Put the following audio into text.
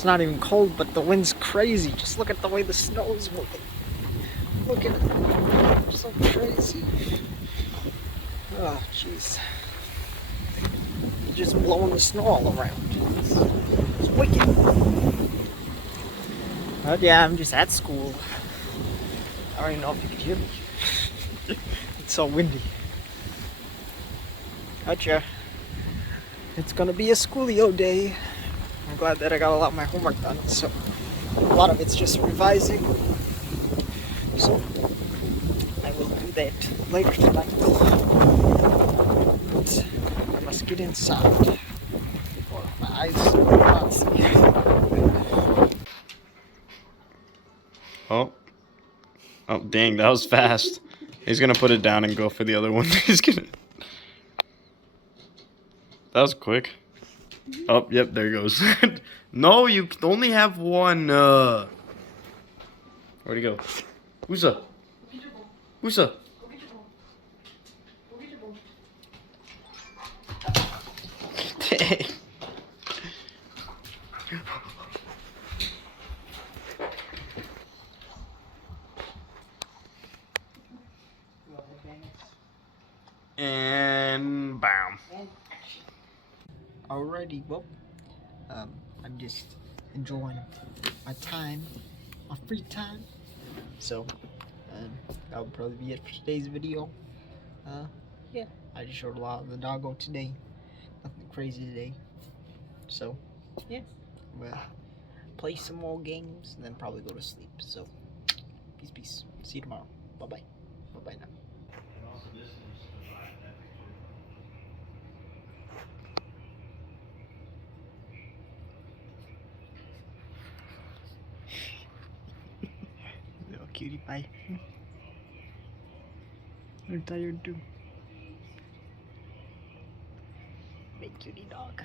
It's not even cold, but the wind's crazy. Just look at the way the snow is moving. Look at it. It's so crazy. Oh, jeez. You're just blowing the snow all around. It's wicked. But yeah, I'm just at school. I don't even know if you can hear me. It's so windy. Gotcha. It's gonna be a schoolio day. I'm glad that I got a lot of my homework done, so a lot of it's just revising. So I will do that later tonight. But I must get inside. Or my eyes will not see. Oh. Oh, dang, that was fast. He's gonna put it down and go for the other one. He's gonna... That was quick. Oh, yep, there he goes. No, you only have one. Where'd he go? Usa. Usa. Dang. And bam. Alrighty, well, I'm just enjoying my time, my free time. So, that would probably be it for today's video. Yeah, I just showed a lot of the doggo today. Nothing crazy today. So, yeah, I'm gonna play some more games and then probably go to sleep. So, peace, peace. See you tomorrow. Bye bye. Bye bye now. Little cutie pie. You're tired too. Big cutie dog.